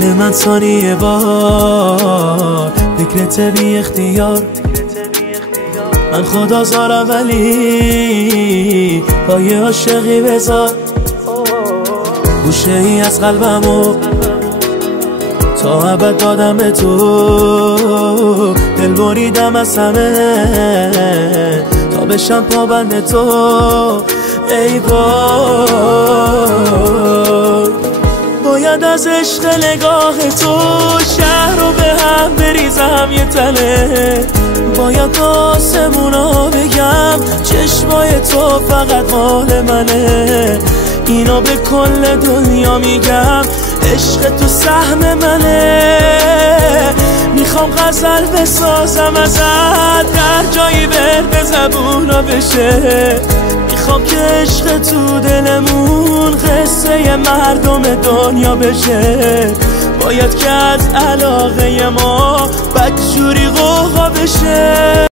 دل من ثانیه بار فکرت بی اختیار. من خدا زارم ولی پای عاشقی بذار. گوشه ای از قلبمو تا ابد دادم به تو. دل بریدم از همه تا بشم پابند تو. ای وای باید از عشق نگاه تو شهر رو به هم بریزم یه تله. باید آسمونا بگم چشمای تو فقط مال منه. اینو به کل دنیا میگم عشق تو سهم منه. میخوام غزل بسازم ازت در جایی به زبونا بشه. میخوام که عشق تو دلمون قصه مردم دنیا بشه. باید که از علاقه ما بدجوری غوغا بشه.